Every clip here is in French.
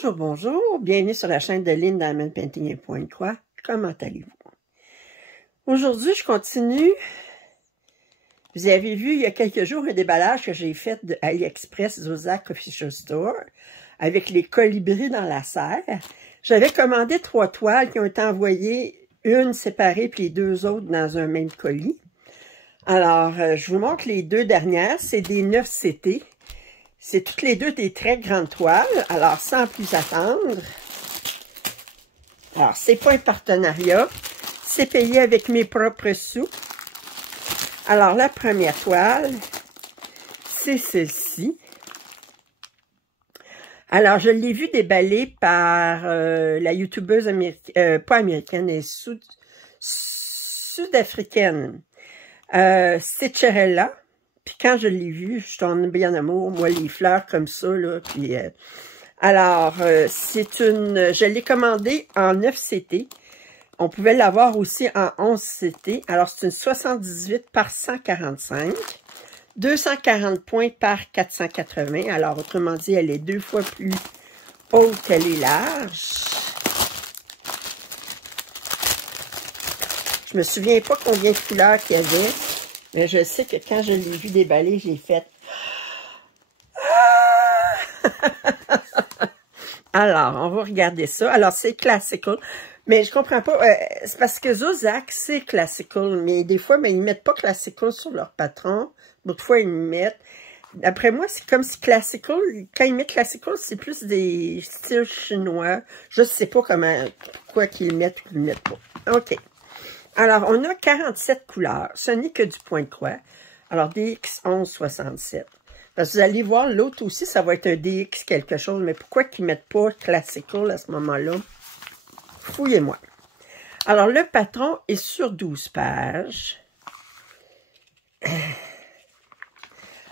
Bonjour, bonjour. Bienvenue sur la chaîne de Lynn Diamond Painting et Pointe-Croix. Comment allez-vous? Aujourd'hui, je continue. Vous avez vu il y a quelques jours un déballage que j'ai fait de AliExpress Zodiac Official Store avec les colibris dans la serre. J'avais commandé 3 toiles qui ont été envoyées, une séparée puis les 2 autres dans un même colis. Alors, je vous montre les 2 dernières. C'est des 9CT. C'est toutes les 2 des très grandes toiles. Alors, sans plus attendre. Alors, c'est pas un partenariat. C'est payé avec mes propres sous. Alors, la première toile, c'est celle-ci. Alors, je l'ai vue déballée par la youtubeuse pas américaine, elle est sud-africaine. C'est Cherella. Puis quand je l'ai vue, je tombe bien en amour. Moi, les fleurs comme ça, là. Puis, alors, c'est une... Je l'ai commandée en 9CT. On pouvait l'avoir aussi en 11CT. Alors, c'est une 78 par 145. 240 points par 480. Alors, autrement dit, elle est 2 fois plus haute qu'elle est large. Je me souviens pas combien de couleurs qu'il y avait. Mais je sais que quand je l'ai vu déballer, j'ai fait... Alors, on va regarder ça. Alors, c'est classical. Mais je comprends pas. C'est parce que Zodiac, c'est classical. Mais des fois, ils ne mettent pas classical sur leur patron. D'autres fois, ils le mettent. D'après moi, c'est comme si classical, quand ils mettent classical, c'est plus des styles chinois. Je ne sais pas pourquoi qu'ils le mettent ou qu'ils le mettent pas. OK. Alors, on a 47 couleurs. Ce n'est que du point de croix. Alors, DX 1167. Parce que vous allez voir, l'autre aussi, ça va être un DX quelque chose. Mais pourquoi qu'ils ne mettent pas classical à ce moment-là? Fouillez-moi. Alors, le patron est sur 12 pages.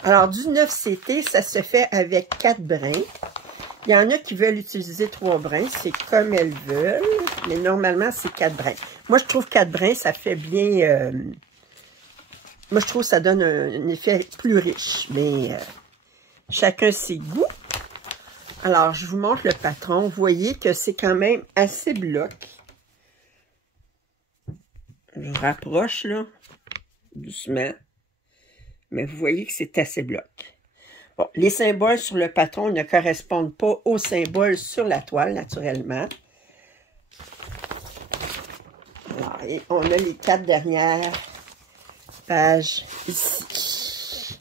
Alors, du 9CT, ça se fait avec 4 brins. Il y en a qui veulent utiliser 3 brins. C'est comme elles veulent. Mais normalement, c'est 4 brins. Moi, je trouve 4 brins, ça fait bien... moi, je trouve que ça donne un effet plus riche. Mais chacun ses goûts. Alors, je vous montre le patron. Vous voyez que c'est quand même assez bloc. Je rapproche, là, doucement. Mais vous voyez que c'est assez bloc. Bon, les symboles sur le patron ne correspondent pas aux symboles sur la toile, naturellement. Alors, et on a les 4 dernières pages ici.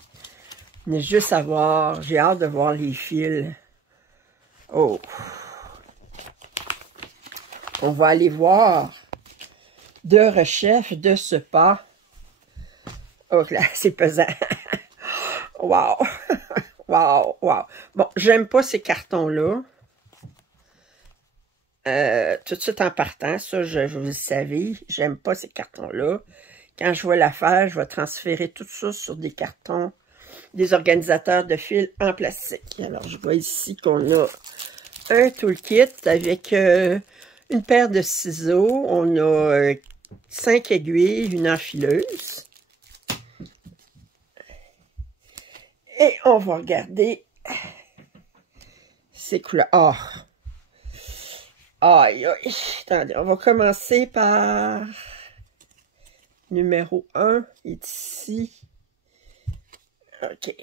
On est juste à voir. J'ai hâte de voir les fils. Oh! On va aller voir 2 rechefs de ce pas. Oh là, c'est pesant. Wow! Wow! Wow! Bon, j'aime pas ces cartons-là. Tout de suite en partant, ça, vous le savez, j'aime pas ces cartons-là. Quand je vais la faire, je vais transférer tout ça sur des cartons, des organisateurs de fils en plastique. Alors, je vois ici qu'on a un toolkit avec une paire de ciseaux. On a 5 aiguilles, une enfileuse. Et on va regarder ces couleurs. Oh! Aïe, aïe. Attendez, on va commencer par numéro 1. Il est ici. OK.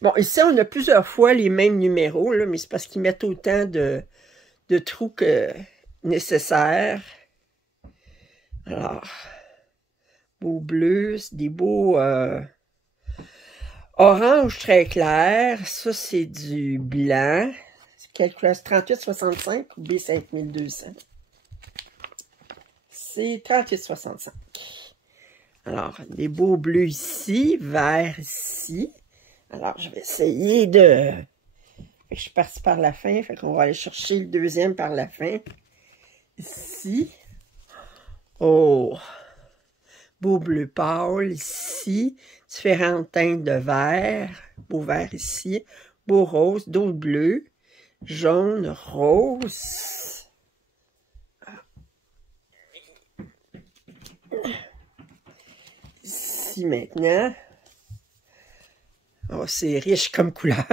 Bon, ici, on a plusieurs fois les mêmes numéros, là, mais c'est parce qu'ils mettent autant de trous que nécessaire. Alors, beau bleu, c'est des beaux orange très clair. Ça, c'est du blanc. Quelle couleur? 3865 ou B5200? C'est 3865. Alors, des beaux bleus ici, vert ici. Alors, je vais essayer de... Je suis partie par la fin, fait qu'on va aller chercher le deuxième par la fin. Ici. Oh! Beau bleu pâle ici. Différentes teintes de vert. Beau vert ici. Beau rose, d'autres bleus. Jaune, rose. Ici maintenant. Oh, c'est riche comme couleur.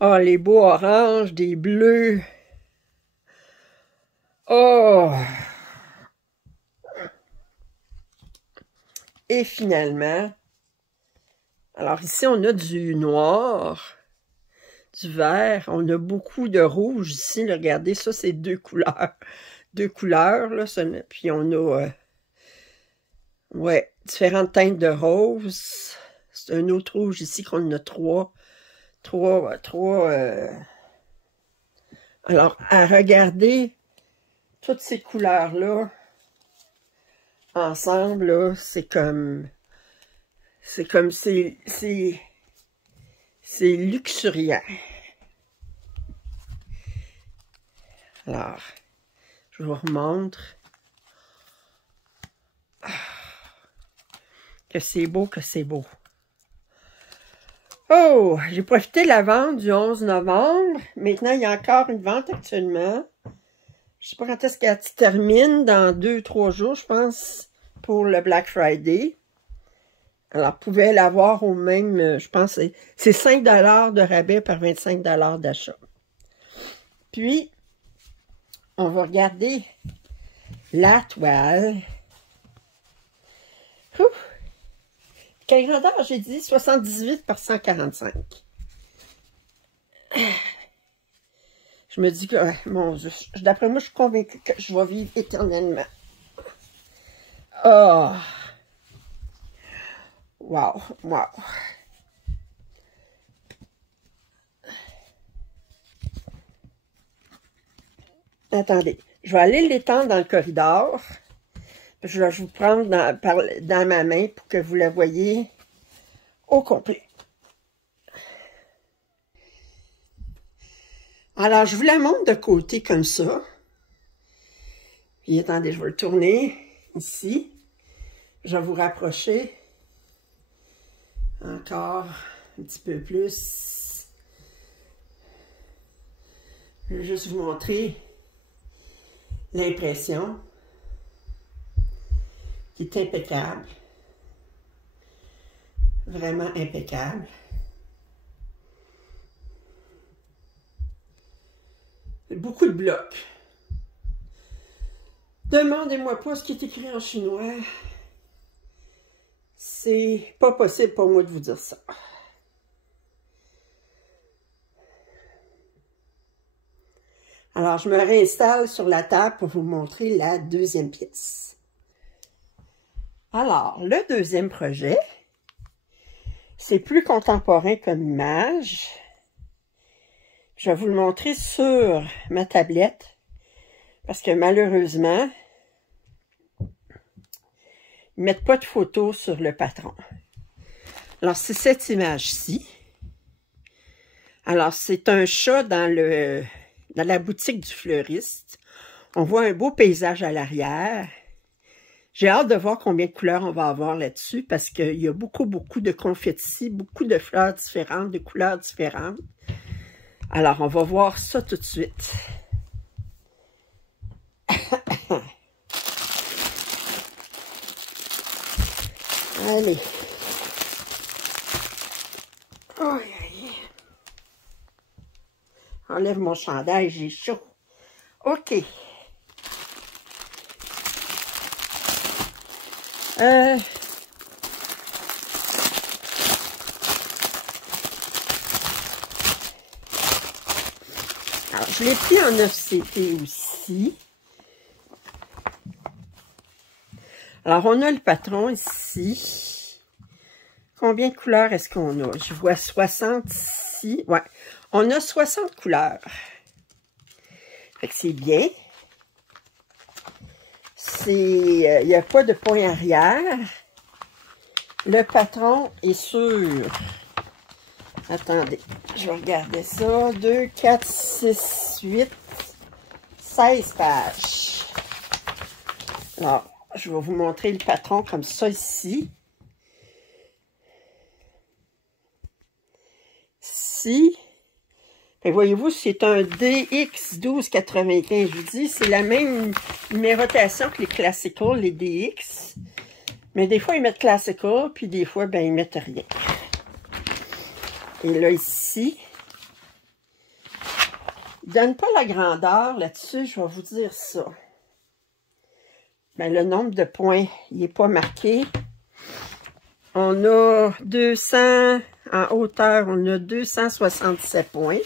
Oh, les beaux oranges, des bleus. Oh! Et finalement, alors ici, on a du noir, du vert. On a beaucoup de rouge ici. Là, regardez, ça, c'est deux couleurs. Deux couleurs, là. Puis on a, ouais, différentes teintes de rose. C'est un autre rouge ici qu'on a trois. Alors, à regarder toutes ces couleurs-là, ensemble, là, c'est luxuriant. Alors, je vous remontre que c'est beau, que c'est beau. Oh, j'ai profité de la vente du 11 novembre. Maintenant, il y a encore une vente actuellement. Je sais pas quand est-ce qu'elle se termine, dans 2-3 jours, je pense, pour le Black Friday. Alors, vous pouvez l'avoir au même, je pense, c'est 5 $ de rabais par 25 $ d'achat. Puis, on va regarder la toile. Ouf. Quelle grandeur, j'ai dit? 78 par 145. Je me dis que, mon Dieu, d'après moi, je suis convaincue que je vais vivre éternellement. Oh! Wow, wow. Attendez, je vais aller l'étendre dans le corridor. Je vais vous prendre dans ma main pour que vous la voyez au complet. Alors, je vous la montre de côté comme ça. Puis, attendez, je vais le tourner ici. Je vais vous rapprocher encore un petit peu plus. Je vais juste vous montrer l'impression qui est impeccable. Vraiment impeccable. Beaucoup de blocs. Demandez-moi pas ce qui est écrit en chinois. C'est pas possible pour moi de vous dire ça. Alors, je me réinstalle sur la table pour vous montrer la deuxième pièce. Alors, le deuxième projet, c'est plus contemporain comme image. Je vais vous le montrer sur ma tablette, parce que malheureusement, ils ne mettent pas de photos sur le patron. Alors, c'est cette image-ci. Alors, c'est un chat dans la boutique du fleuriste. On voit un beau paysage à l'arrière. J'ai hâte de voir combien de couleurs on va avoir là-dessus, parce qu'il y a beaucoup de confettis, beaucoup de fleurs différentes, de couleurs différentes. Alors, on va voir ça tout de suite. Allez. Oh, enlève mon chandail, j'ai chaud. OK. Alors, je l'ai pris en 9CP aussi. Alors, on a le patron ici. Combien de couleurs est-ce qu'on a? Je vois 66. Ouais, on a 60 couleurs. Fait que c'est bien. Il n'y a pas de point arrière. Le patron est sûr. Attendez, je vais regarder ça. 2, 4, 6, 8, 16 pages. Alors, je vais vous montrer le patron comme ça ici. Ici. Voyez-vous, c'est un DX1295. Je vous dis, c'est la même numérotation que les Classical, les DX. Mais des fois, ils mettent Classical, puis des fois, ben, ils mettent rien. Et là, ici, Il ne donne pas la grandeur là-dessus, je vais vous dire ça. Ben, le nombre de points, il n'est pas marqué. On a 200, en hauteur, on a 267 points.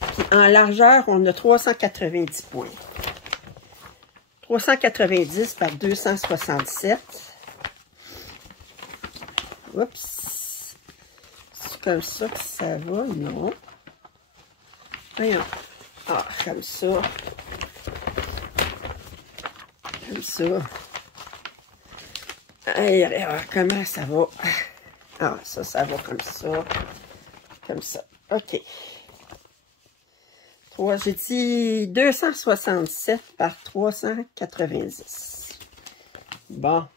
Puis en largeur, on a 390 points. 390 par 267. Oups. C'est comme ça que ça va? Non. Voyons. Ah, comme ça. Comme ça. Allez, comment ça va? Ah, ça va comme ça. Comme ça. OK. J'ai dit 267 par 390. Bon.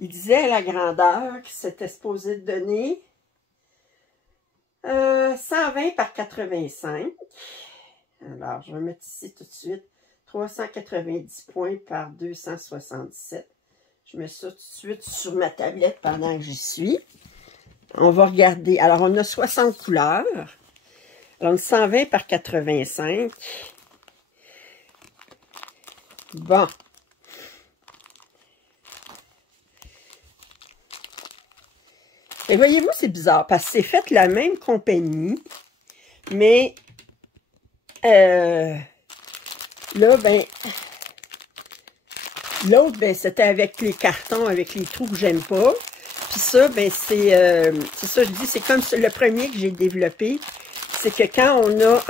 Il disait la grandeur qui s'était supposé donner 120 par 85. Alors, je vais mettre ici tout de suite 390 points par 267. Je mets ça tout de suite sur ma tablette pendant que j'y suis. On va regarder. Alors, on a 60 couleurs. Alors, 120 par 85. Bon. Et voyez-vous, c'est bizarre, parce que c'est fait la même compagnie, mais là, ben, l'autre, ben, c'était avec les cartons, avec les trous que j'aime pas. Puis ça, ben, c'est ça, je dis, c'est comme le premier que j'ai développé. C'est que quand on a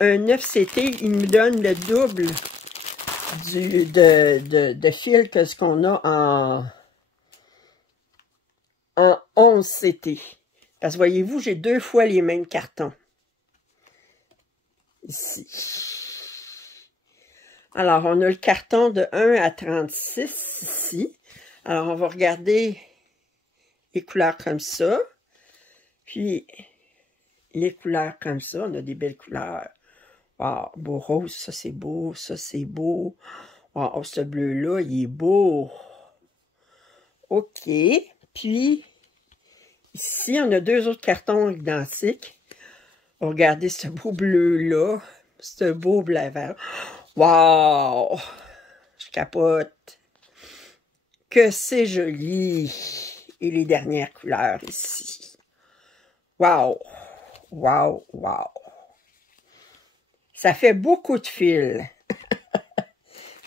un 9CT, il me donne le double de fil que ce qu'on a en 11CT. Parce que voyez-vous, j'ai 2 fois les mêmes cartons. Ici. Alors, on a le carton de 1 à 36 ici. Alors, on va regarder les couleurs comme ça. Puis, les couleurs comme ça. On a des belles couleurs. Wow, beau rose, ça c'est beau. Ça c'est beau. Wow, ce bleu-là, il est beau. OK. Puis, ici, on a 2 autres cartons identiques. Regardez ce beau bleu-là. Ce beau bleu vert. Wow! Je capote. Que c'est joli. Et les dernières couleurs ici. Wow! Wow! Wow! Ça fait beaucoup de fils.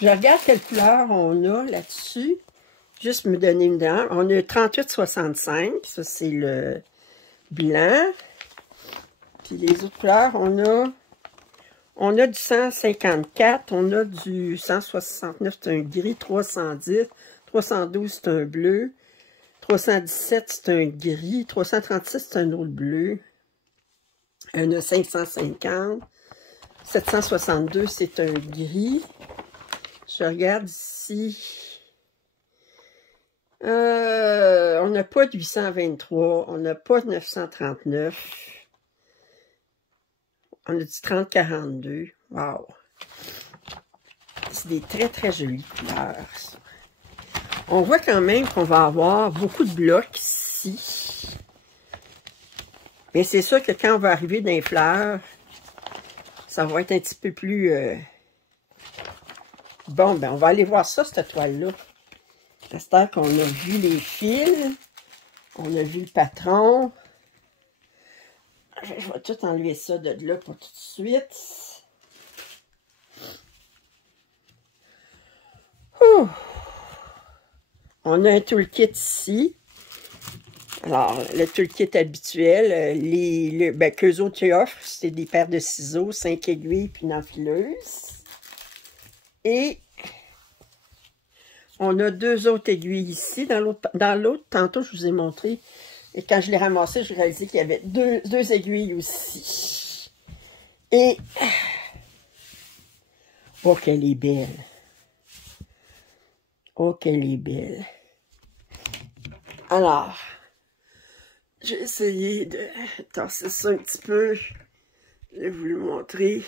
Je regarde quelle couleur on a là-dessus. Juste me donner une dent. On a 38,65. Ça, c'est le blanc. Puis les autres couleurs, on a du 154. On a du 169, c'est un gris. 310. 312, c'est un bleu. 317, c'est un gris. 336, c'est un autre bleu. On a 550. 762, c'est un gris. Je regarde ici. On n'a pas de 823. On n'a pas de 939. On a du 3042. Wow! C'est des très, très jolies couleurs. On voit quand même qu'on va avoir beaucoup de blocs ici. Mais c'est sûr que quand on va arriver dans les fleurs, ça va être un petit peu plus... Bon, ben on va aller voir ça, cette toile-là. J'espère qu'on a vu les fils. On a vu le patron. Je vais tout enlever ça de là pour tout de suite. Ouh. On a un toolkit ici. Alors, le toolkit habituel, qu'eux autres offrent, c'est des paires de ciseaux, 5 aiguilles, puis une enfileuse. Et on a 2 autres aiguilles ici. Dans l'autre, tantôt, je vous ai montré. Et quand je l'ai ramassé, je réalisais qu'il y avait deux aiguilles aussi. Et... oh, qu'elle est belle! Oh, qu'elle est belle! Alors, j'ai essayé de tasser ça un petit peu. Je vais vous le montrer.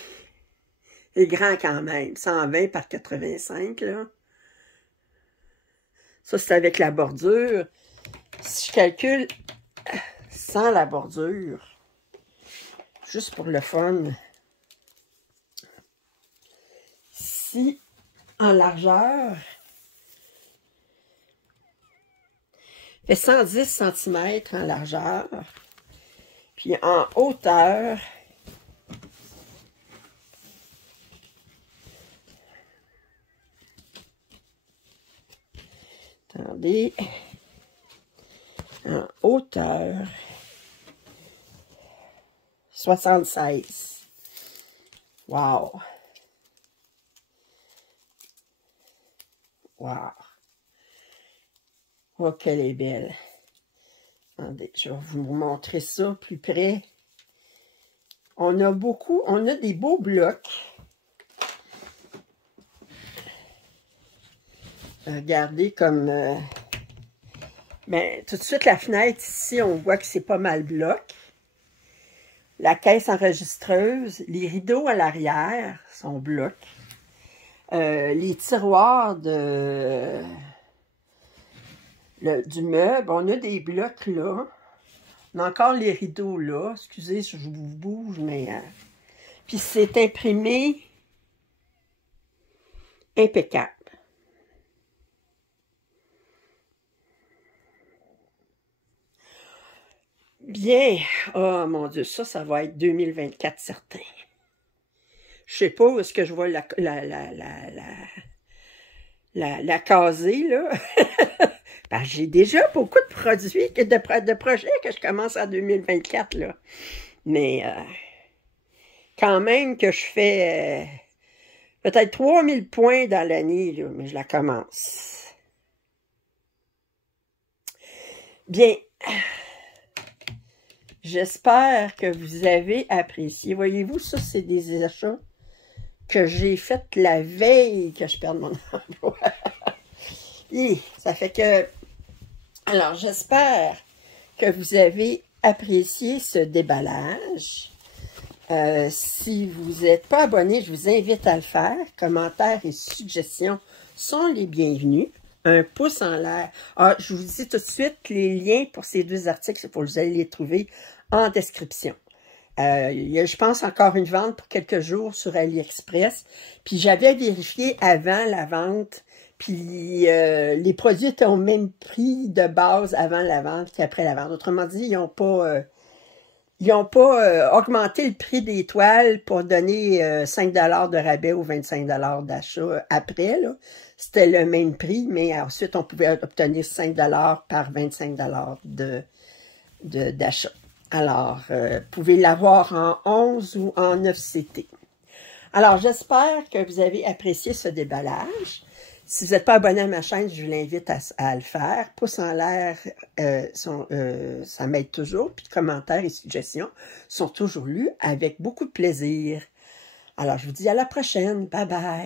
Il est grand quand même. 120 par 85, là. Ça, c'est avec la bordure. Si je calcule sans la bordure, juste pour le fun, ici, en largeur, fait 110 cm en largeur. Puis en hauteur, attendez, en hauteur, 76. Wow! Wow! Oh, qu'elle est belle! Attendez, je vais vous montrer ça plus près. On a des beaux blocs. Regardez comme... ben, tout de suite, la fenêtre ici, on voit que c'est pas mal bloc. La caisse enregistreuse, les rideaux à l'arrière sont blocs. Les tiroirs du meuble, on a des blocs là. On a encore les rideaux là. Excusez si je vous bouge, mais... Puis c'est imprimé impeccable. Bien. Oh mon Dieu, ça va être 2024 certain. Je sais pas où est-ce que je vois la caser, là. Ben, j'ai déjà beaucoup de produits, de projets que je commence en 2024, là. Mais quand même que je fais peut-être 3000 points dans l'année, là, mais je la commence. Bien. J'espère que vous avez apprécié. Voyez-vous, ça, c'est des achats que j'ai fait la veille que je perde mon emploi. Et ça fait que... Alors, j'espère que vous avez apprécié ce déballage. Si vous n'êtes pas abonné, je vous invite à le faire. Commentaires et suggestions sont les bienvenus. Un pouce en l'air. Ah, je vous dis tout de suite, les liens pour ces deux articles, vous allez les trouver en description. Il y a, je pense, encore une vente pour quelques jours sur AliExpress. Puis j'avais vérifié avant la vente, puis les produits étaient au même prix de base avant la vente qu'après la vente. Autrement dit, ils n'ont pas augmenté le prix des toiles pour donner 5 $ de rabais ou 25 $ d'achat après, là. C'était le même prix, mais ensuite, on pouvait obtenir 5 $ par 25 $ d'achat. Alors, vous pouvez l'avoir en 11 ou en 9 CT. Alors, j'espère que vous avez apprécié ce déballage. Si vous n'êtes pas abonné à ma chaîne, je vous l'invite à le faire. Pouce en l'air, ça m'aide toujours. Puis commentaires et suggestions sont toujours lus avec beaucoup de plaisir. Alors, je vous dis à la prochaine. Bye bye.